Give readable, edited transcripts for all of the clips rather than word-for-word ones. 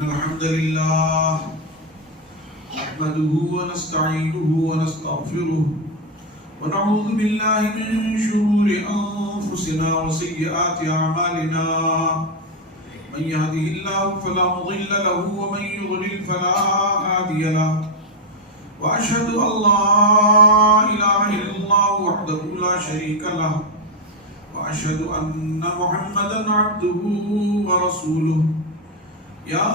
الحمد لله نحمده ونستعينه ونستغفره ونعوذ بالله من شرور أنفسنا وسيئات أعمالنا من يهده الله فلا مضل له ومن يضلل فلا هادي له وأشهد أن لا إله إلا الله وحده لا شريك له وأشهد أن محمدا عبده ورسوله يا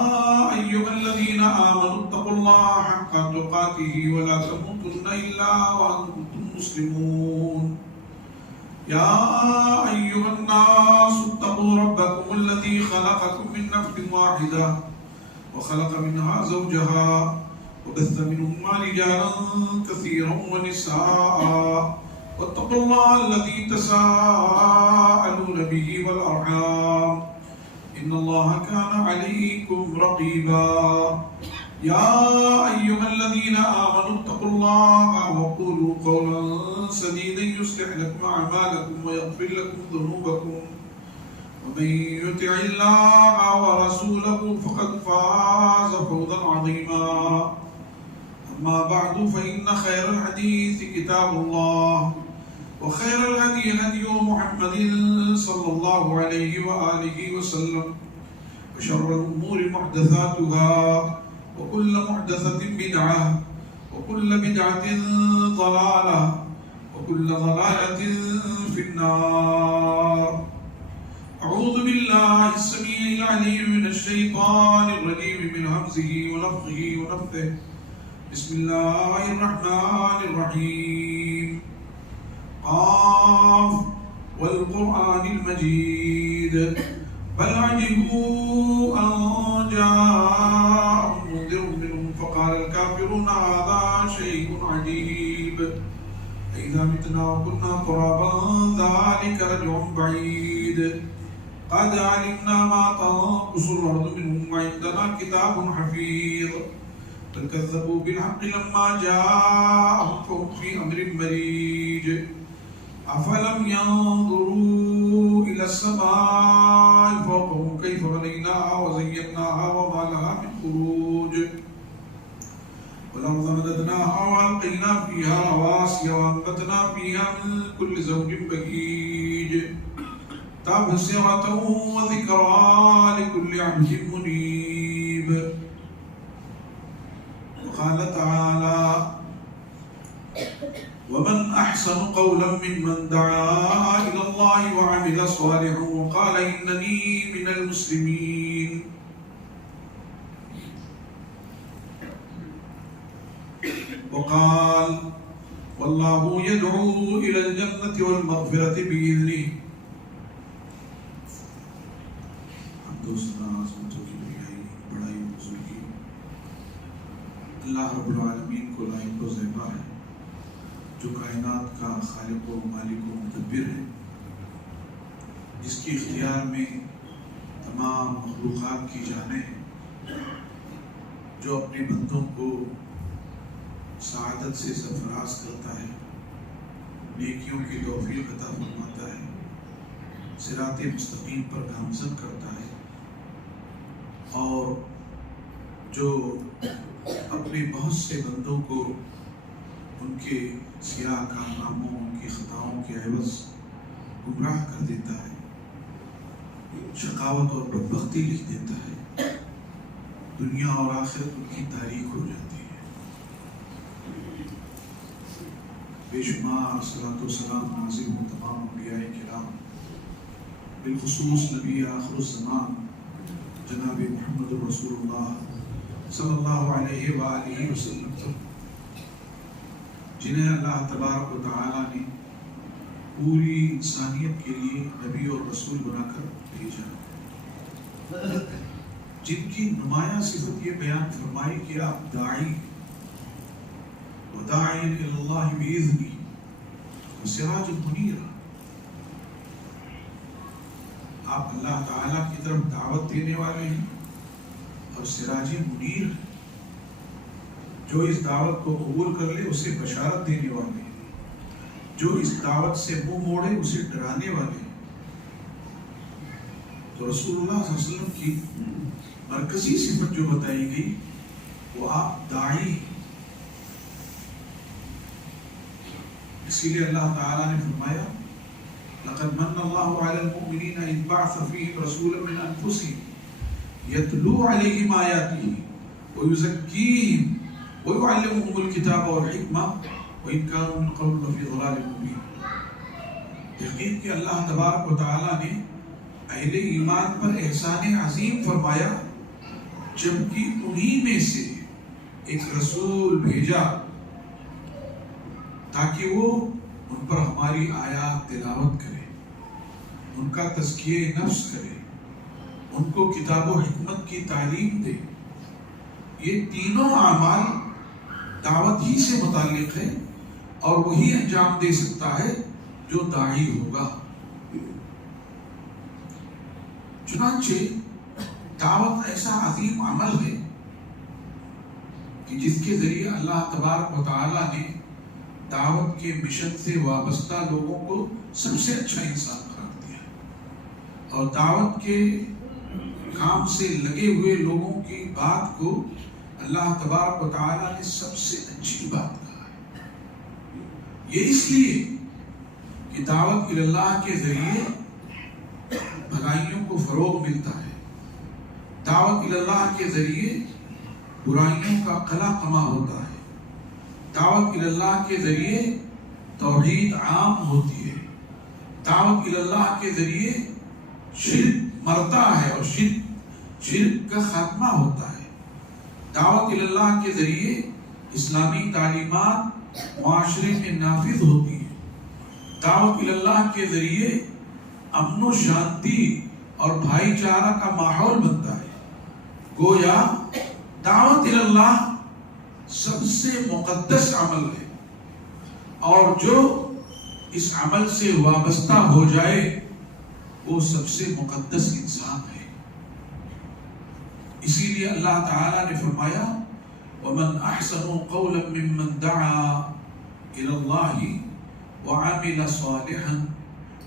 أيها الذين آمنوا اتقوا الله حق تقاته ولا تموتن إلا وأنتم مسلمون يا أيها الناس اتقوا ربكم الذي خلقكم من نفس واحدة وخلق منها زوجها وبث منهما رجالا كثيرا ونساء واتقوا الله الذي تساءلون به والأرحام إن الله كان عليكم رقيبا يا أيها الذين آمنوا اتقوا الله وقولوا قولا سديدا يصلح لكم أعمالكم ويغفر لكم ذنوبكم ومن يطع الله ورسوله فقد فاز فوزا عظيما أما بعد فإن خير الحديث كتاب الله وخير الهدي هدي محمد صلى الله عليه وآله وسلم وشر الأمور محدثاتها وكل محدثة بدعة وكل بدعة ضلالة وكل ضلالة في النار. أعوذ بالله السميع العليم من الشيطان الرجيم من همزه ونفخه ونفثه. بسم الله الرحمن الرحيم. قاف والقرآن المجيد بل عجبوا أن جاءهم منذر منهم فقال الكافرون هذا شيء عجيب أإذا متنا وكنا ترابا ذلك رجع بعيد قد علمنا ما تنقص الأرض منهم وعندنا كتاب حفيظ بل كذبوا بالحق لما جاءهم فهم في أمر مريج أفلم ينظروا إلى السماء فوقهم كيف بنيناها وزيناها وما لها من فروج والأرض مددناها وألقينا فيها رواسي وأنبتنا فيها من كل زوج بهيج تبصرة وذكرى لكل عبد منيب. وقال تعالى ومن أحسن قولا ممن دعا إلى الله وعمل صالحا وقال إنني من المسلمين. وقال والله يدعو إلى الجنة والمغفرة بإذنه. اللہ رب العالمین کو لائق و زیبا ہے جو کائنات کا خالق و مالک و مدبر ہے، جس کی اختیار میں تمام مخلوقات کی جانیں ہیں، جو اپنے بندوں کو سعادت سے سرفراز کرتا ہے، نیکیوں کی توفیق عطا فرماتا ہے، صراط مستقیم پر گامزن کرتا ہے، اور جو اپنے بہت سے بندوں کو ان کے سیاہ کارناموں، ان کی خطاؤں کے عوض گمراہ کر دیتا ہے، شقاوت اور بدبختی لکھ دیتا ہے، دنیا اور آخرت ان کی تاریخ ہو جاتی ہے. بے شمار صلاۃ و سلام نازل ہو تمام انبیاء کرام، بالخصوص نبی آخر الزمان جناب محمد رسول اللہ صلی اللہ علیہ وآلہ وسلم پر، جنہیں اللہ تبارک و تعالی نے پوری انسانیت کے لیے نبی اور رسول بنا کر بھیجا، جن کی نمایاں صفت یہ بیان فرمائی کہ آپ داعی وداعی الی اللہ بإذنہ وسراج منیر، آپ اللہ تعالیٰ کی طرف دعوت دینے والے ہیں اور سراج منیر، جو اس دعوت کو قبول کر لے اسے بشارت دینے والے ہیں، جو اس دعوت سے منہ موڑے اسے ڈرانے والے ہیں. تو رسول اللہ صلی اللہ علیہ وسلم کی مرکزی صفت جو بتائی گئی وہ آپ داعی. اسی لیے اللہ تعالیٰ نے فرمایا لقد من اللہ علی المؤمنین اذ بعث فیہم رسولا من انفسہم یتلو علیہم آیاتہ ویزکیہم ویعلمہم الکتاب والحکمہ وإن كانوا من قبل لفی ضلال مبین. یقین کہ اللہ تبارک و تعالیٰ نے اہل ایمان پر احسان عظیم فرمایا جبکہ انہی میں سے ایک رسول بھیجا تاکہ وہ ان پر ہماری آیات تلاوت کرے، ان کا تزکیہ نفس کرے، ان کو کتاب و حکمت کی تعلیم دے. یہ تینوں اعمال دعوت ہی سے متعلق ہے اور وہی انجام دے سکتا ہے جو داعی ہوگا. چنانچہ دعوت ایسا عظیم عمل ہے کہ جس کے ذریعے اللہ تبارک و تعالیٰ نے دعوت کے مشن سے وابستہ لوگوں کو سب سے اچھا انسان قرار دیا ہے، اور دعوت کے کام سے لگے ہوئے لوگوں کی بات کو اللہ تبارک و تعالیٰ نے سب سے اچھی بات کہا ہے. یہ اس لیے کہ دعوت اللہ کے ذریعے بھلائیوں کو فروغ ملتا ہے، دعوت اللہ کے ذریعے برائیوں کا قلع کما ہوتا ہے، دعوت اللہ کے ذریعے توحید عام ہوتی ہے، دعوت اللہ کے ذریعے شرک مرتا ہے اور شرک کا خاتمہ ہوتا ہے، دعوت اللہ کے ذریعے اسلامی تعلیمات معاشرے میں نافذ ہوتی ہے، دعوت اللہ کے ذریعے امن و شانتی اور بھائی چارہ کا ماحول بنتا ہے. گویا دعوت اللہ سب سے مقدس عمل ہے اور جو اس عمل سے وابستہ ہو جائے وہ سب سے مقدس انسان ہے. اسی لیے اللہ تعالیٰ نے فرمایا وَمَنْ أَحْسَنُ قَوْلًا مِّمَّنْ دَعَا إِلَى اللَّهِ وَعَمِلَ صَالِحًا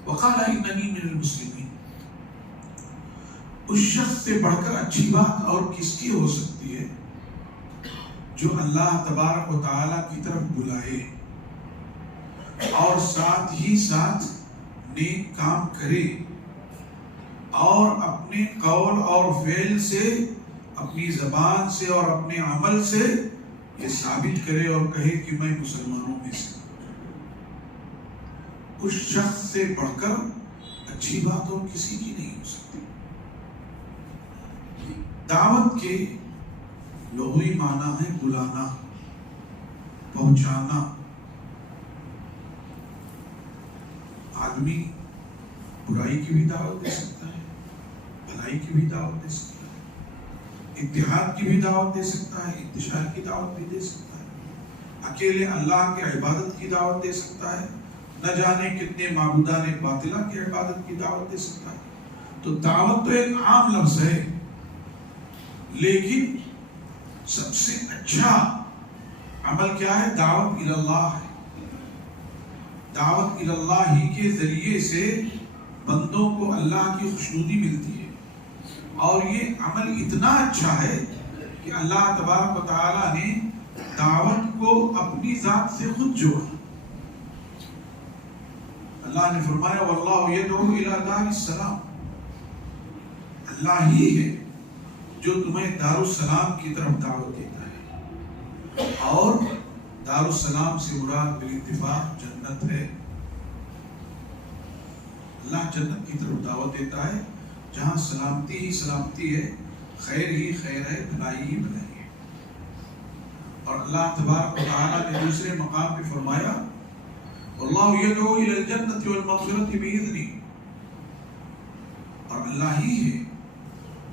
وَقَالَ إِنَّنِي مِنَ الْمُسْلِمِينَ. اس شخص سے بڑھ کر اچھی بات اور کس کی ہو سکتی ہے جو اللہ تبارک و تعالیٰ کی طرف بلائے اور ساتھ ہی ساتھ نیک کام کرے اور اپنے قول اور فعل سے، اپنی زبان سے اور اپنے عمل سے یہ ثابت کرے اور کہے کہ میں مسلمانوں میں سے. اس شخص سے بڑھ کر اچھی بات اور کسی کی نہیں ہو سکتی. دعوت کے لغوی معنی ہے بلانا، پہنچانا. آدمی برائی کی بھی دعوت دے سکتا ہے، بھلائی کی بھی دعوت دے سکتا ہے، اتحاد کی بھی دعوت دے سکتا ہے، انتشار کی دعوت بھی دے سکتا ہے، اکیلے اللہ کی عبادت کی دعوت دے سکتا ہے، نہ جانے کتنے معبودان باطلہ کی عبادت کی دعوت دے سکتا ہے. تو دعوت تو ایک عام لفظ ہے، لیکن سب سے اچھا عمل کیا ہے؟ دعوت اللہ ہے. دعوت اللہ ہی کے ذریعے سے بندوں کو اللہ کی خوشنودی ملتی ہے، اور یہ عمل اتنا اچھا ہے کہ اللہ تبارک و تعالیٰ نے دعوت کو اپنی ذات سے خود جوڑا. اللہ نے فرمایا واللہ یدعو الی دار السلام. اللہ ہی ہے جو تمہیں دار السلام کی طرف دعوت دیتا ہے، اور دار السلام سے مراد بالاتفاق جنت ہے. اللہ جنت کی طرف دعوت دیتا ہے جہاں سلامتی ہی سلامتی ہے، خیر ہی خیر ہے، بھلائی ہی بھلائی ہے. اور اللہ تبارک و تعالیٰ نے دوسرے مقام پہ فرمایا واللہ یدعو الی الجنۃ والمغفرۃ بإذنہ. اور اللہ ہی ہے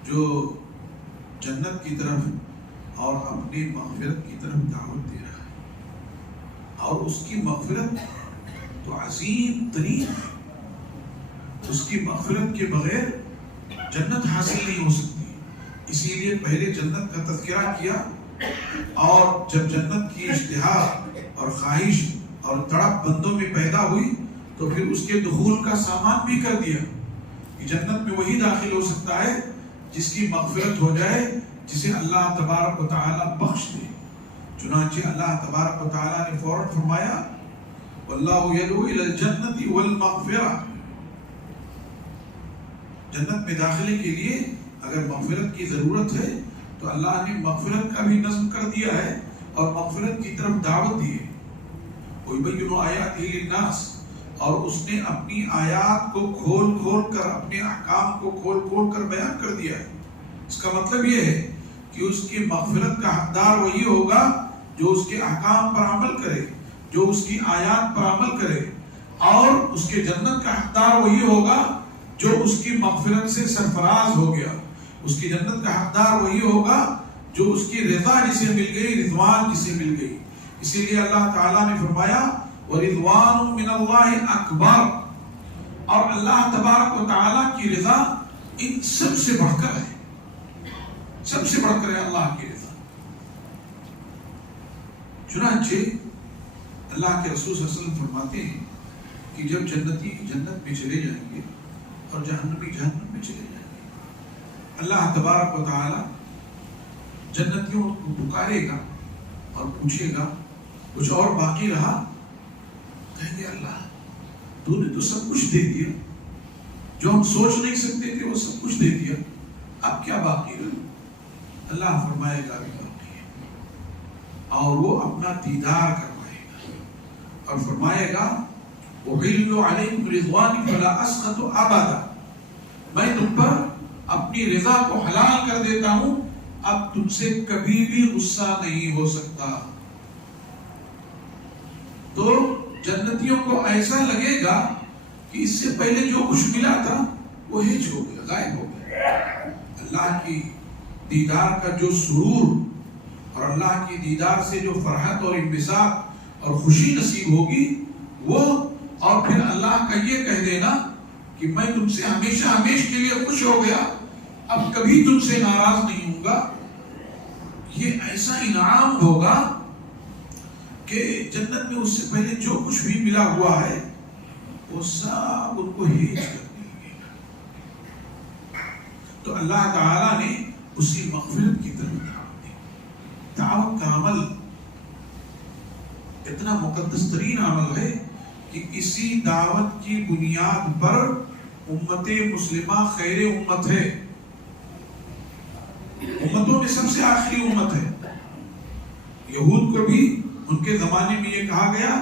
جو جنت کی طرف اور اپنی مغفرت کی طرف دعوت دے رہا ہے، اور اس کی مغفرت تو عظیم ترین ہے. اس کی مغفرت کے بغیر جنت حاصل نہیں ہو سکتی. اسی لیے پہلے جنت کا تذکرہ کیا، اور جب جنت کی اشتہا اور خواہش اور تڑپ بندوں میں پیدا ہوئی تو پھر اس کے دخول کا سامان بھی کر دیا کہ جنت میں وہی داخل ہو سکتا ہے جس کی مغفرت ہو جائے، جسے اللہ تبارک و تعالی بخش دے۔ چنانچہ اللہ تبارک و تعالی نے فوراً فرمایا واللہ یدعو الی الجنۃ والمغفرہ، جنت میں داخلے کے لیے اگر مغفرت کی ضرورت ہے تو اللہ نے مغفرت کا بھی نظم کر دیا ہے اور مغفرت کی طرف دعوت دی ہے۔ وَيُبَيِّنُ آیَاتِهِ لِلنَّاسِ، اور اس نے اپنی آیات کو کھول کھول کر، اپنے احکام کو کھول کھول کر بیان کر دیا ہے۔ اس کا مطلب یہ ہے کہ اس کی مغفرت کا حقدار وہی ہوگا جو اس کے احکام پر عمل کرے، جو اس کی آیات پر عمل کرے، اور اس کے جنت کا حقدار وہی ہوگا جو اس کی مغفرت سے سرفراز ہو گیا۔ اس کی جنت کا حقدار وہی ہوگا جو اس کی رضا جسے مل گئی، رضوان جسے مل گئی۔ اسی لیے اللہ تعالیٰ نے فرمایا وَرِضْوَانٌ مِّنَ اللَّهِ أَكْبَرُ، اور اللہ تبارک و تعالیٰ کی رضا ان سب سے بڑھ کر ہے، سب سے بڑھ کر ہے اللہ کی رضا۔ چنانچہ اللہ کے رسول صلی اللہ علیہ وسلم فرماتے ہیں کہ جب جنتی جنت میں چلے جائیں گے اور جہنمی جہنم میں چلے جائیں گے، اللہ تبارک و تعالی جنتیوں کو پکارے گا اور پوچھے گا کچھ اور باقی رہا؟ کہیں گے اللہ تو نے تو سب کچھ دے دیا، جو ہم سوچ نہیں سکتے تھے وہ سب کچھ دے دیا، اب کیا باقی رہا؟ اللہ فرمائے گا بھی باقی ہے، اور وہ اپنا دیدار کروائے گا اور فرمائے گا وَحِلُّ عَلَيْكُمْ رِضْوَانِ فَلَا أَسْخَطُ أَبَدًا، میں تم پر اپنی رضا کو حلال کر دیتا ہوں، اب تم سے کبھی بھی غصہ نہیں ہو سکتا۔ تو جنتیوں کو ایسا لگے گا کہ اس سے پہلے جو کچھ ملا تھا وہ ہچ ہو گیا، غائب ہو گیا۔ اللہ کی دیدار کا جو سرور اور اللہ کی دیدار سے جو فرحت اور انبساط اور خوشی نصیب ہوگی وہ، اور پھر اللہ کا یہ کہہ دینا کہ میں تم سے ہمیشہ ہمیشہ کے لیے خوش ہو گیا، اب کبھی تم سے ناراض نہیں ہوں گا، یہ ایسا انعام ہوگا کہ جنت میں اس سے پہلے جو کچھ بھی ملا ہوا ہے وہ سب ان کو ہیج کر دیں گے۔ تو اللہ تعالیٰ نے اسی مغفرت کی طرف دعوت دی۔ دعوت کا عمل اتنا مقدس ترین عمل ہے کہ اسی دعوت کی بنیاد پر امت مسلمہ خیر امت ہے، امتوں میں سب سے آخری امت ہے۔ یہود کو بھی ان کے زمانے میں یہ کہا گیا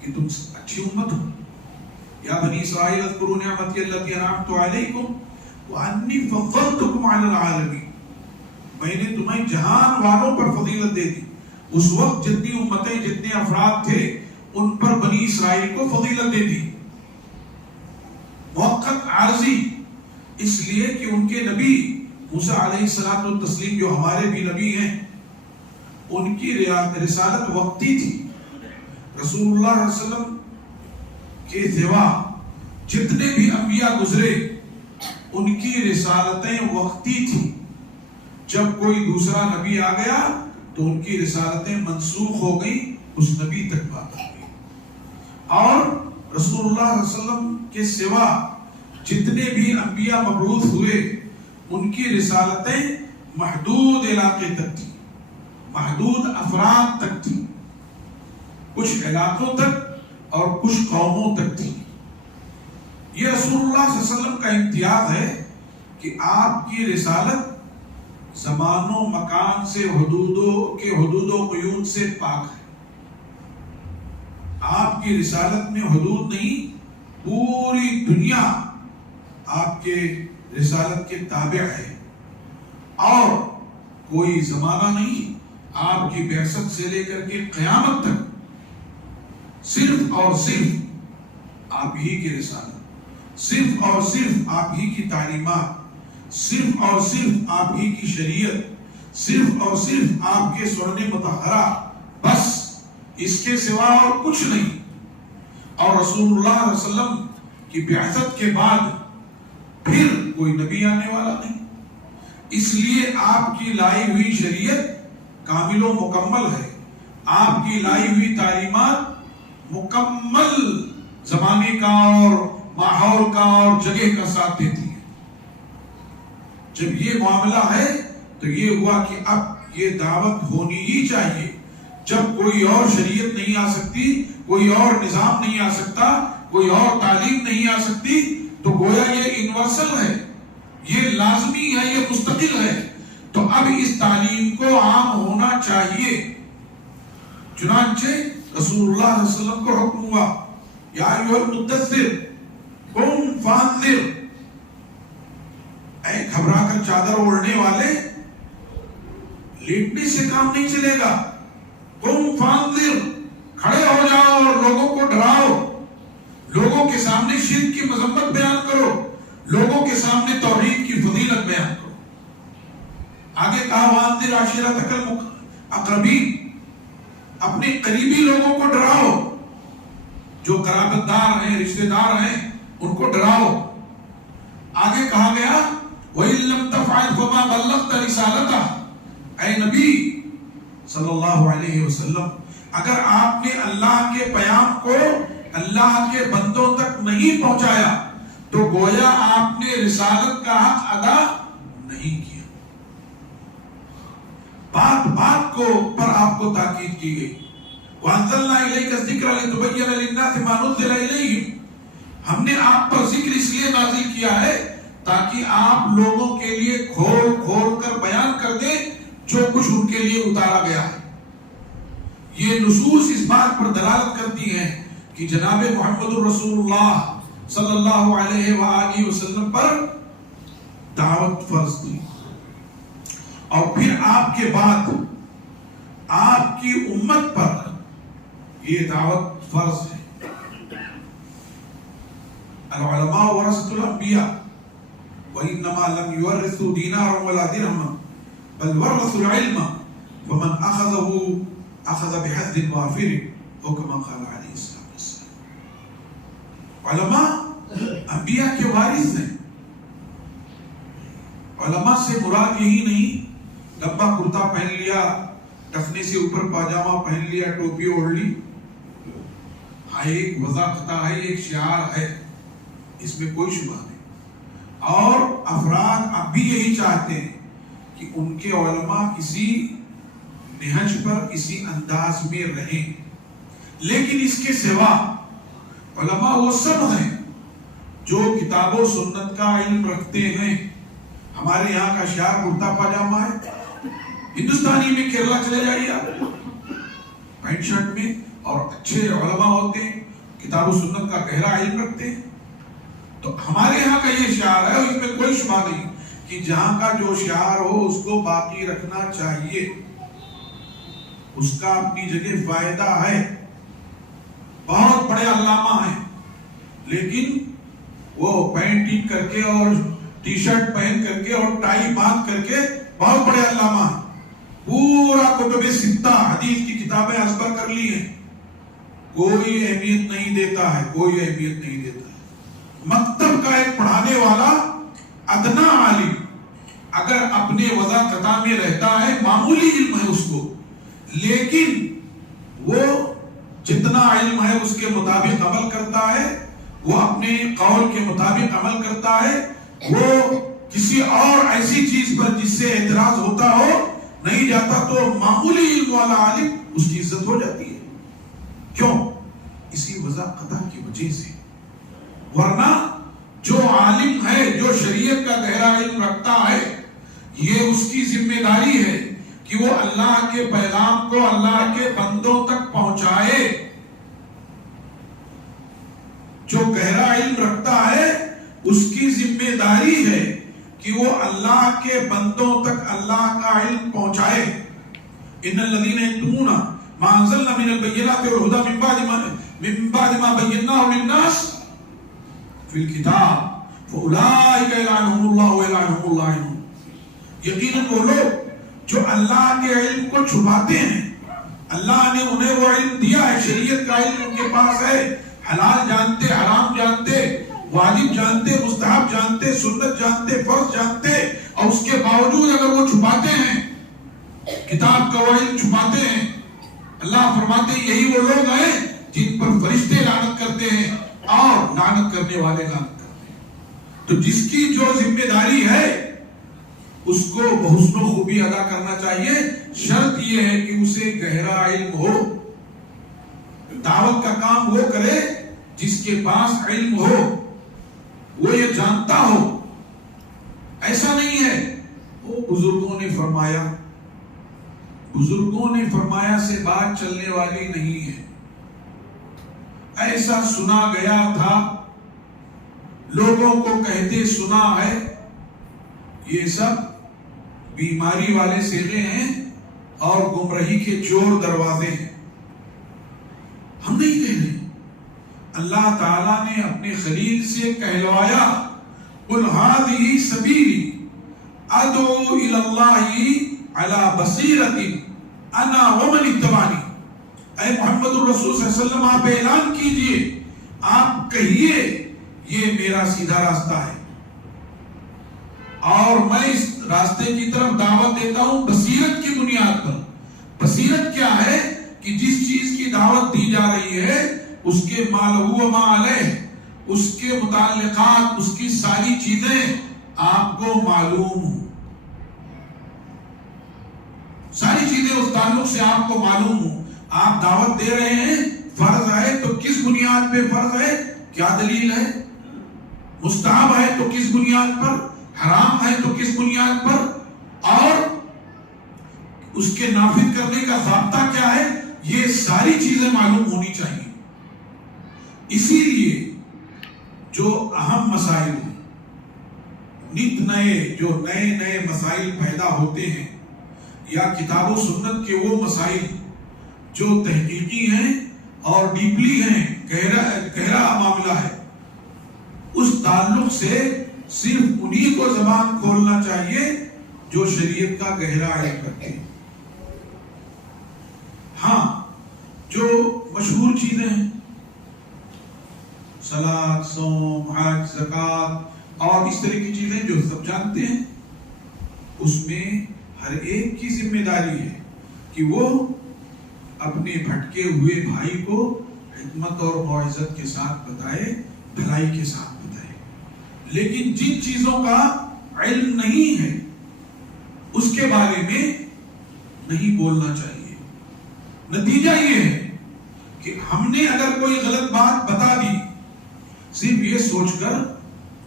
کہ تم اچھی امت ہو، یا بنی اسرائیل اذکروا نعمتی التی انعمت علیکم وانی فضلتکم علی العالمین، میں نے تمہیں جہان والوں پر فضیلت دے دی۔ اس وقت جتنی امتیں، جتنے افراد تھے، ان پر بنی اسرائیل کو فضیلت دے دی، موقت عارضی، اس لیے کہ ان کے نبی موسیٰ علیہ السلام والتسلیم جو ہمارے بھی نبی ہیں، ان کی رسالت وقتی تھی۔ رسول اللہ صلی اللہ علیہ وسلم کے سوا جتنے بھی انبیاء گزرے ان کی رسالتیں وقتی تھی، جب کوئی دوسرا نبی آ گیا تو ان کی رسالتیں منسوخ ہو گئی، اس نبی تک بات آ گئی۔ اور رسول اللہ صلی اللہ علیہ وسلم کے سوا جتنے بھی انبیاء مبعوث ہوئے ان کی رسالتیں محدود علاقے تک تھی، محدود افراد تک تھی، کچھ علاقوں تک اور کچھ قوموں تک تھی۔ یہ رسول اللہ صلی اللہ علیہ وسلم کا امتیاز ہے کہ آپ کی رسالت زمان و مکان سے حدود و قیود سے پاک ہے۔ آپ کی رسالت میں حدود نہیں، پوری دنیا آپ کے رسالت کے تابع ہے، اور کوئی زمانہ نہیں، آپ کی بعثت سے لے کر کے قیامت تک صرف اور صرف آپ ہی کی رسالت، صرف اور صرف آپ ہی کی تعلیمات، صرف اور صرف آپ ہی کی شریعت، صرف اور صرف آپ کے سنن مطہرہ، بس اس کے سوا اور کچھ نہیں۔ اور رسول اللہ صلی اللہ علیہ وسلم کی بعثت کے بعد پھر کوئی نبی آنے والا نہیں، اس لیے آپ کی لائی ہوئی شریعت کامل و مکمل ہے، آپ کی لائی ہوئی تعلیمات مکمل زمانے کا اور ماحول کا اور جگہ کا ساتھ دیتی ہے۔ جب یہ معاملہ ہے تو یہ ہوا کہ اب یہ دعوت ہونی ہی چاہیے. جب کوئی اور شریعت نہیں آ سکتی، کوئی اور نظام نہیں آ سکتا، کوئی اور تعلیم نہیں آ سکتی، تو گویا یہ یونیورسل ہے، یہ لازمی ہے، یہ مستقل ہے. تو اب اس تعلیم کو عام ہونا چاہیے. چنانچہ رسول اللہ صلی اللہ علیہ وسلم کو حکم ہوا، یا ایھا المدثر قم فانذر، اے گھبرا کر چادر اوڑھنے والے، لیٹنے سے کام نہیں چلے گا. قم فانذر، کھڑے ہو جاؤ اور لوگوں کو ڈراؤ، لوگوں کے سامنے شرک کی مذمت بیان کرو، لوگوں کے سامنے توحید کی فضیلت بیان کرو. آگے کہا وانذر عشیرتک الاقربین، اپنے قریبی لوگوں کو ڈراؤ، جو قرابت دار ہیں، رشتہ دار ہیں، ان کو ڈراؤ. آگے کہا گیا وَإِن لَّمْ تَفْعَلْ فَمَا بَلَّغْتَ رِسَالَتَهُ، اے نبی صلی اللہ علیہ وسلم، اگر آپ نے اللہ کے پیام کو اللہ کے بندوں تک نہیں پہنچایا تو گویا آپ نے رسالت کا حق ادا نہیں کیا. بات بات کو پر آپ کو تاکید کی گئی. وَأَنزَلْنَا إِلَيْكَ الذِّكْرَ لِتُبَيِّنَ لِلنَّاسِ مَا نُزِّلَ إِلَيْهِمْ، ہم نے آپ پر ذکر اس لیے نازل کیا ہے تاکہ آپ لوگوں کے لیے کھول کھول کر بیان کر دیں جو کچھ ان کے لیے اتارا گیا ہے. یہ نصوص اس بات پر دلالت کرتی ہیں کہ جناب محمد رسول اللہ صلی اللہ علیہ وآلہ وسلم پر دعوت فرض تھی، اور پھر آپ کے بعد آپ کی امت پر یہ دعوت فرض ہے. العلماء ورثۃ الانبیاء وانما لم يورثوا دینارا ولا درہما بل ورثوا العلم ومن اخذه اخذ بحظ وافر او كما قال علیہ السلام. علماء انبیاء کے وارث ہیں. علماء سے مراد یہی نہیں لمبا کرتا پہن لیا، ٹخنے سے اوپر پاجامہ پہن لیا، ٹوپی اوڑھ لی. ہاں ایک وضاحت ہے، ایک شعار ہے، اس میں کوئی شبہ نہیں. اور افراد اب بھی یہی چاہتے ہیں کہ ان کے علماء کسی نہج پر اسی انداز میں رہیں. لیکن اس کے سوا علماء وہ سب ہیں جو کتاب و سنت کا علم رکھتے ہیں. ہمارے یہاں کا شعار کرتا پاجامہ ہے، ہندوستانی میں کیرلا چلے جائیے آپ، پینٹ شرٹ میں، اور اچھے علماء ہوتے ہیں، کتاب و سنت کا گہرا علم رکھتے ہیں. تو ہمارے یہاں کا یہ شعار ہے، اور اس میں کوئی شبہ نہیں کہ جہاں کا جو شعار ہو اس کو باقی رکھنا چاہیے. اس کا اپنی جگہ فائدہ ہے. بہت بڑے علامہ ہیں لیکن وہ پینٹ کر کے اور ٹی شرٹ پہن کر کے اور ٹائی باندھ کر کے بہت بڑے علامہ ہیں. پورا کتب ستہ حدیث کی کتابیں ازبر کر لی ہیں، کوئی اہمیت نہیں دیتا ہے، کوئی اہمیت نہیں دیتا ہے. مکتب کا ایک پڑھانے والا ادنا عالم اگر اپنے وضع قطع میں رہتا ہے، معمولی علم ہے اس کو، لیکن وہ جتنا علم ہے اس کے مطابق عمل کرتا ہے، وہ اپنے قول کے مطابق عمل کرتا ہے. وہ کسی اور ایسی چیز پر جس سے اعتراض ہوتا ہو نہیں جاتا، تو معمولی علم والا عالم اس کی عزت ہو جاتی ہے. کیوں؟ اسی وضع قطع کی وجہ سے. ورنہ جو عالم ہے، جو شریعت کا گہرا علم رکھتا ہے، یہ اس کی ذمہ داری ہے کہ وہ اللہ کے پیغام کو اللہ کے بندوں تک پہنچائے. جو گہرا علم رکھتا ہے اس کی ذمہ داری ہے کہ وہ اللہ کے بندوں تک اللہ کا علم پہنچائے. ان الذين يكتمون ما انزلنا من البينات والهدى من بعد ما بيناه للناس في الكتاب فاولئك يلعنهم الله ويلعنهم اللاعنون. یقیناً وہ لوگ جو اللہ کے علم کو چھپاتے ہیں، اللہ نے انہیں وہ علم دیا ہے، شریعت کا علم ان کے پاس ہے، حلال جانتے، حرام جانتے، واجب جانتے، مستحب جانتے، سنت جانتے، فرض جانتے، اور اس کے باوجود اگر وہ چھپاتے ہیں، کتاب کا وہ علم چھپاتے ہیں، اللہ فرماتے ہیں یہی وہ لوگ ہیں جن پر فرشتے لعنت کرتے ہیں اور لعنت کرنے والے لعنت کرتے ہیں. تو جس کی جو ذمہ داری ہے اس کو بحسن و خوبی ادا کرنا چاہیے. شرط یہ ہے کہ اسے گہرا علم ہو. دعوت کا کام وہ کرے جس کے پاس علم ہو, وہ یہ جانتا ہو. ایسا نہیں ہے. وہ بزرگوں نے فرمایا سے بات چلنے والی نہیں ہے. ایسا سنا گیا تھا, لوگوں کو کہتے سنا ہے, یہ سب بیماری والے سیغے ہیں اور گمراہی کے چور دروازے ہیں. ہم نہیں کہہ رہے. اللہ تعالیٰ نے اپنے خلیل سے کہلوایا, قُلْ هَٰذِهِ سَبِيلِي أَدْعُو إِلَى اللَّهِ عَلَى بَصِيرَةٍ أَنَا وَمَنِ اتَّبَعَنِي. اے محمد الرسول صلی اللہ علیہ وسلم, آپ اعلان کیجئے, آپ کہیے یہ میرا سیدھا راستہ ہے اور میں اس راستے کی طرف دعوت دیتا ہوں بصیرت کی بنیاد پر. بصیرت کیا ہے؟ کہ جس چیز کی دعوت دی جا رہی ہے اس کے ما لہو و ما علیہ, اس کے متعلقات, اس کی ساری چیزیں آپ کو معلوم ہوں. ساری چیزیں اس تعلق سے آپ کو معلوم ہوں. آپ دعوت دے رہے ہیں, فرض ہے تو کس بنیاد پہ فرض ہے, کیا دلیل ہے؟ مستحب ہے تو کس بنیاد پر, حرام ہے تو کس بنیاد پر, اور اس کے نافذ کرنے کا ضابطہ کیا ہے, یہ ساری چیزیں معلوم ہونی چاہیے. اسی لیے جو اہم مسائل ہیں, نت نئے جو نئے مسائل پیدا ہوتے ہیں, یا کتاب و سنت کے وہ مسائل جو تحقیقی ہیں اور ڈیپلی ہیں, گہرا معاملہ ہے, اس تعلق سے صرف انہی کو زبان کھولنا چاہیے جو شریعت کا گہرا علم رکھتے ہیں. ہاں, جو مشہور چیزیں ہیں, صلاۃ, صوم, حج, زکوٰۃ اور اس طرح کی چیزیں جو سب جانتے ہیں, اس میں ہر ایک کی ذمہ داری ہے کہ وہ اپنے بھٹکے ہوئے بھائی کو حکمت اور موعظت کے ساتھ بتائے, بھلائی کے ساتھ بتائے. لیکن جن چیزوں کا علم نہیں ہے اس کے بارے میں نہیں بولنا چاہیے. نتیجہ یہ ہے کہ ہم نے اگر کوئی غلط بات بتا دی, صرف یہ سوچ کر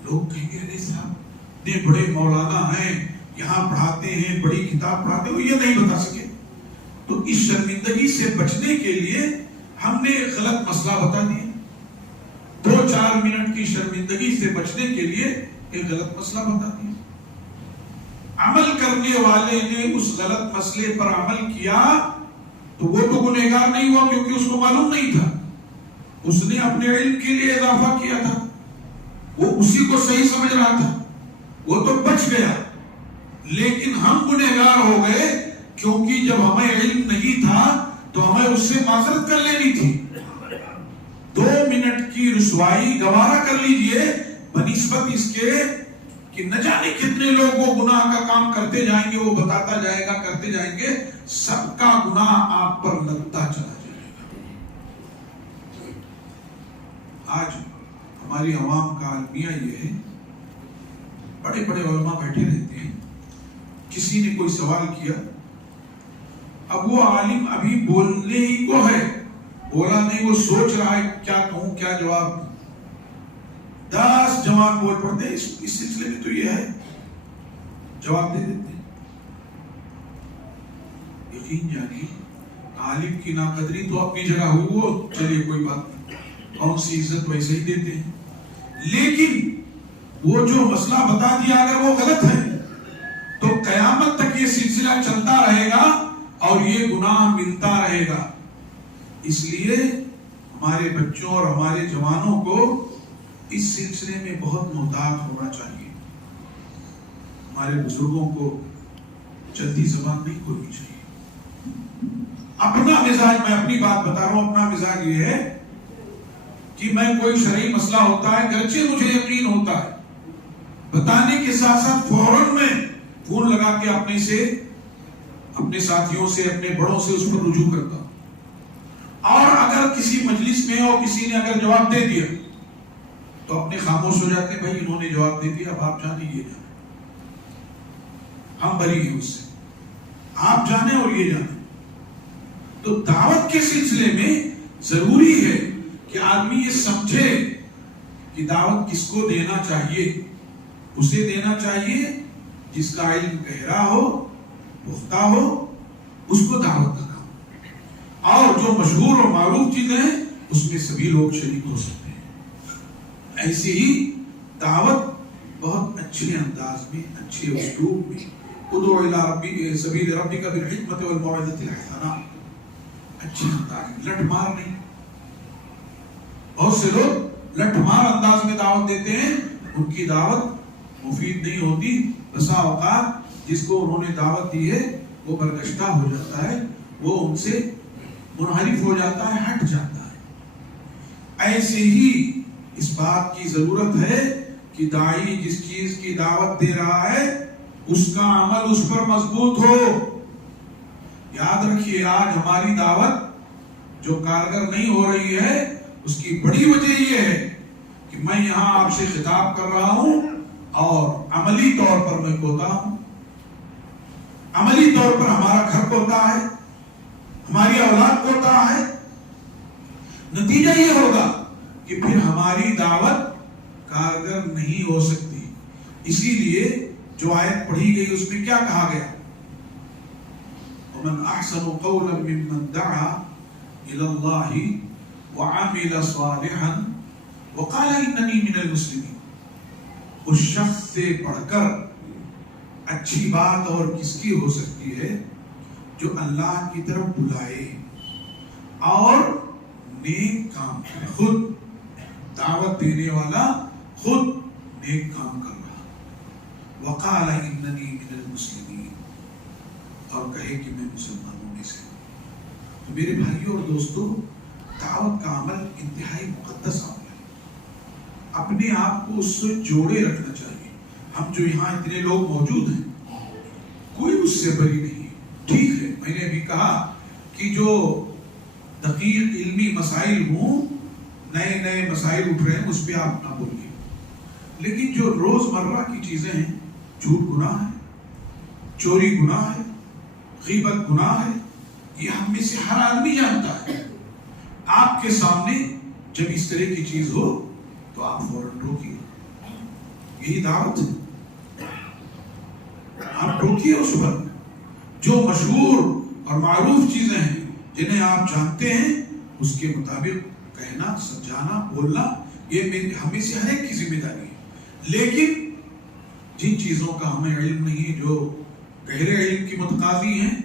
لوگ کہیں گے ارے صاحب نے بڑے مولانا ہیں, یہاں پڑھاتے ہیں, بڑی کتاب پڑھاتے ہیں, وہ یہ نہیں بتا سکے. تو اس شرمندگی سے بچنے کے لیے ہم نے غلط مسئلہ بتا دیا. 2-4 منٹ کی شرمندگی سے بچنے کے لیے ایک غلط مسئلہ بتا دیا. عمل کرنے والے نے اس غلط مسئلے پر عمل کیا تو وہ تو گنہگار نہیں ہوا, کیونکہ اس کو معلوم نہیں تھا. اس نے اپنے علم کے لیے اضافہ کیا تھا, وہ اسی کو صحیح سمجھ رہا تھا, وہ تو بچ گیا. لیکن ہم گنہگار ہو گئے کیونکہ جب ہمیں علم نہیں تھا تو ہمیں اس سے معذرت کر لینی تھی. 2 منٹ کی رسوائی گوارا کر لیجئے بنسبت اس کے کہ نہ جانے کتنے لوگ وہ گناہ کا کام کرتے جائیں گے, وہ بتاتا جائے گا, کرتے جائیں گے, سب کا گناہ آپ پر لگتا چلا جائے گا. آج ہماری عوام کا المیہ یہ ہے, بڑے بڑے علماء بیٹھے رہتے ہیں, کسی نے کوئی سوال کیا, اب وہ عالم ابھی بولنے ہی کو ہے, بولا نہیں, وہ سوچ رہا ہے کیا کہوں, کیا جواب دوں. 10 جواب بول پڑتے ہیں. اس سلسلے میں تو یہ ہے, جواب دے دیتے ہیں. یقین جانیے عالم کی ناقدری تو اپنی جگہ ہوئی, وہ چلیے کوئی بات نہیں, کون سی عزت ویسے ہی دیتے ہیں. لیکن وہ جو مسئلہ بتا دیا اگر وہ غلط ہے تو قیامت تک یہ سلسلہ چلتا رہے گا اور یہ گناہ ملتا رہے گا. اس لیے ہمارے بچوں اور ہمارے جوانوں کو اس سلسلے میں بہت محتاط ہونا چاہیے. ہمارے بزرگوں کو جلدی زبان نہیں کھولنی چاہیے. اپنا مزاج, میں اپنی بات بتا رہا ہوں, اپنا مزاج یہ ہے کہ میں کوئی شرعی مسئلہ ہوتا ہے, گرچہ مجھے یقین ہوتا ہے, بتانے کے ساتھ ساتھ فوراً میں فون لگا کے اپنے ساتھیوں سے, اپنے بڑوں سے اس پر رجوع کرتا ہوں. اور اگر کسی مجلس میں اور کسی نے اگر جواب دے دیا تو اپنے خاموش ہو جاتے ہیں, بھائی انہوں نے جواب دے دیا, اب آپ جانیں. ہم بری ہیں اس سے، آپ جانیں اور یہ جانیں۔ تو دعوت کے سلسلے میں ضروری ہے کہ آدمی یہ سمجھے کہ دعوت کس کو دینا چاہیے۔ اسے دینا چاہیے جس کا علم گہرا ہو، پختہ ہو، اس کو دعوت کا کام۔ اور جو مشہور اور معروف چیزیں ہیں اس میں سبھی لوگ شریک ہو سکتے ہیں۔ ایسے ہی دعوت بہت اچھے انداز میں، اچھے اسلوب میں، ادعو الی سبیل ربک بالحکمت والموعظۃ الحسنہ، اچھے انداز میں، لٹ مار نہیں۔ بہت سے لوگ لٹ مار انداز میں دعوت دیتے ہیں، ان کی دعوت مفید نہیں ہوتی۔ بسا اوقات جس کو انہوں نے دعوت دی ہے وہ برگشتہ ہو جاتا ہے، وہ ان سے منحرف ہو جاتا ہے، ہٹ جاتا ہے۔ ایسے ہی اس بات کی ضرورت ہے کہ داعی جس چیز کی دعوت دے رہا ہے اس کا عمل اس پر مضبوط ہو۔ یاد رکھیے، آج ہماری دعوت جو کارگر نہیں ہو رہی ہے اس کی بڑی وجہ یہ ہے کہ میں یہاں آپ سے خطاب کر رہا ہوں اور عملی طور پر میں کوتا ہوں، عملی طور پر ہمارا گھر کوتا ہے، ہماری اولاد کوتا ہے۔ نتیجہ یہ ہوگا کہ پھر ہماری دعوت کارگر نہیں ہو سکتی۔ اسی لیے جو آیت پڑھی گئی اس میں کیا کہا گیا؟ وَمَنْ أَحْسَنُ قَوْلًا مِّمَّنْ دَعَا إِلَى اللَّهِ وَعَمِلَ صَالِحًا وَقَالَ إِنَّنِي مِنَ الْمُسْلِمِينَ۔ اس شخص سے بڑھ کر اچھی بات اور کس کی ہو سکتی ہے جو اللہ کی طرف بلائے اور نیک کام کرے۔ خود دعوت دینے والا خود نیک کام کر رہا، وقال اننی من المسلمین، اور کہے کہ میں مسلمانوں میں سے ہوں۔ تو میرے بھائیوں اور دوستوں، دعوت کا عمل انتہائی مقدس عمل ہے، اپنے آپ کو اس سے جوڑے رکھنا چاہیے۔ ہم جو یہاں اتنے لوگ موجود ہیں کوئی اس سے بری نہیں ہے، ٹھیک ہے، میں نے ابھی کہا کہ جو دقیق علمی مسائل ہوں، نئے نئے مسائل اٹھ رہے ہیں، اس پہ آپ نہ بولیے، لیکن جو روزمرہ کی چیزیں ہیں، جھوٹ گناہ ہے، چوری گناہ ہے، غیبت گناہ ہے، یہ ہم میں سے ہر آدمی جانتا ہے۔ آپ کے سامنے جب اس طرح کی چیز ہو تو آپ فوراً روکیے، یہی دعوت ہے، آپ روکیے اس پر۔ جو مشہور اور معروف چیزیں ہیں جنہیں آپ جانتے ہیں اس کے مطابق کہنا، سمجھانا، بولنا، یہ ہمیں سے ہر ایک کی ذمہ داری ہے۔ لیکن جن چیزوں کا ہمیں علم نہیں، جو گہرے علم کی متقاضی ہیں،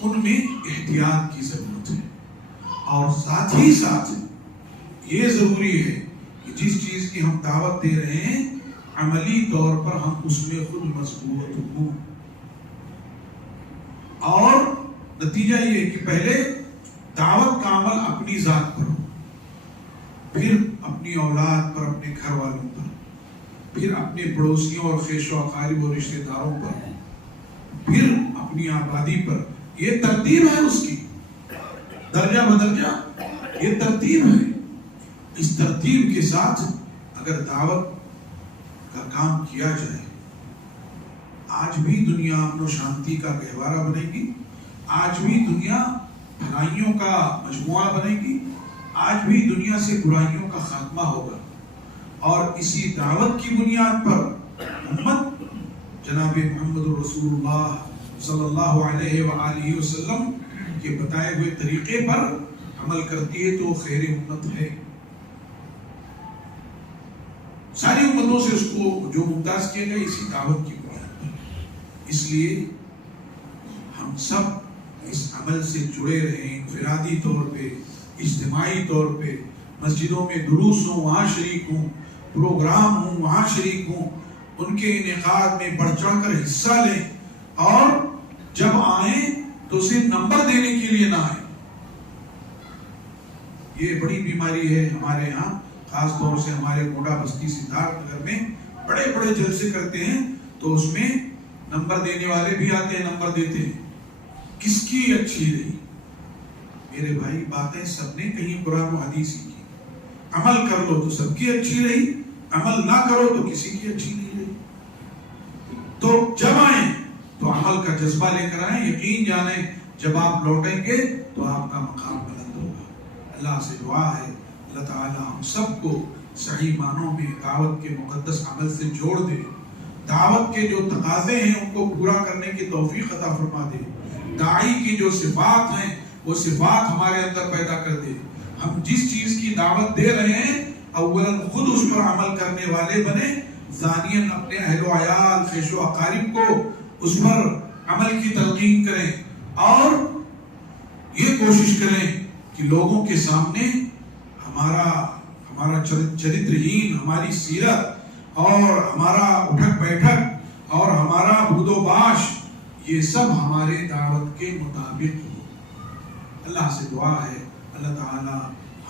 ان میں احتیاط کی ضرورت ہے۔ اور ساتھ ہی ساتھ یہ ضروری ہے کہ جس چیز کی ہم دعوت دے رہے ہیں عملی طور پر ہم اس میں خود مضبوط ہوں۔ اور نتیجہ یہ ہے کہ پہلے دعوت کا عمل اپنی ذات پر ہو، پھر اپنی اولاد پر، اپنے گھر والوں پر، پھر اپنے پڑوسیوں اور خیش و اقارب اور رشتہ داروں پر، پھر اپنی آبادی پر۔ یہ ترتیب ہے اس کی، درجہ بدرجہ یہ ترتیب ہے۔ اس ترتیب کے ساتھ اگر دعوت کا کام کیا جائے، آج بھی دنیا امن و شانتی کا گہوارہ بنے گی، آج بھی دنیا بھلائیوں کا مجموعہ بنے گی، آج بھی دنیا سے برائیوں کا خاتمہ ہوگا۔ اور اسی دعوت کی بنیاد پر امت جناب محمد رسول اللہ صلی اللہ علیہ وآلہ وسلم کے بتائے ہوئے طریقے پر عمل کرتی ہے تو خیر امت ہے۔ ساری امتوں سے اس کو جو ممتاز کیا گیا اسی دعوت کی بنیاد پر۔ اس لیے ہم سب اس عمل سے جڑے رہیں، انفرادی طور پہ، اجتماعی طور پہ، مسجدوں میں دروس ہوں وہاں شریک ہوں، پروگرام ہوں وہاں شریک ہوں، ان کے انعقاد میں بڑھ چڑھ کر حصہ لیں، اور جب آئیں تو صرف نمبر دینے کے لیے نہ آئیں۔ یہ بڑی بیماری ہے ہمارے ہاں، خاص طور سے ہمارے کوٹا بستی سدھارتھ نگر میں بڑے بڑے جلسے کرتے ہیں تو اس میں نمبر دینے والے بھی آتے ہیں، نمبر دیتے ہیں، کس کی اچھی رہی؟ میرے بھائی، باتیں سب نے کہیں قرآن و حدیث کی، عمل کر لو تو سب کی اچھی رہی، عمل نہ کرو تو کسی کی اچھی نہیں رہی۔ تو جب آئیں عمل کا جذبہ لے کر آئیں. یقین جانیں جب آپ لوٹیں گے تو آپ کا مقام بلند ہوگا. اللہ سے دعا ہے اللہ تعالی ہم سب کو صحیح معنوں میں دعوت کے مقدس عمل سے جوڑ دے. دعوت کے جو تقاضے ہیں ان کو پورا کرنے کی توفیق عطا فرما دے. داعی کی جو صفات ہیں وہ صفات ہمارے اندر پیدا کر دے. ہم جس چیز کی دعوت دے رہے ہیں اولاً خود اس پر عمل کرنے والے بنے، ثانیاً اپنے اہل و عیال خیش و اقارب کو اس پر عمل کی تلقین کریں، اور یہ کوشش کریں کہ لوگوں کے سامنے ہمارا چرترہین، ہماری سیرت اور ہمارا اٹھک بیٹھک اور ہمارا بود و باش یہ سب ہمارے دعوت کے مطابق ہو. اللہ سے دعا ہے اللہ تعالی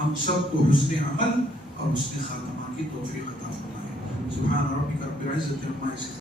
ہم سب کو حسن عمل اور حسن خاتمہ کی توفیق عطا فرمائے. سبحان ربک رب العزت عما یصفون.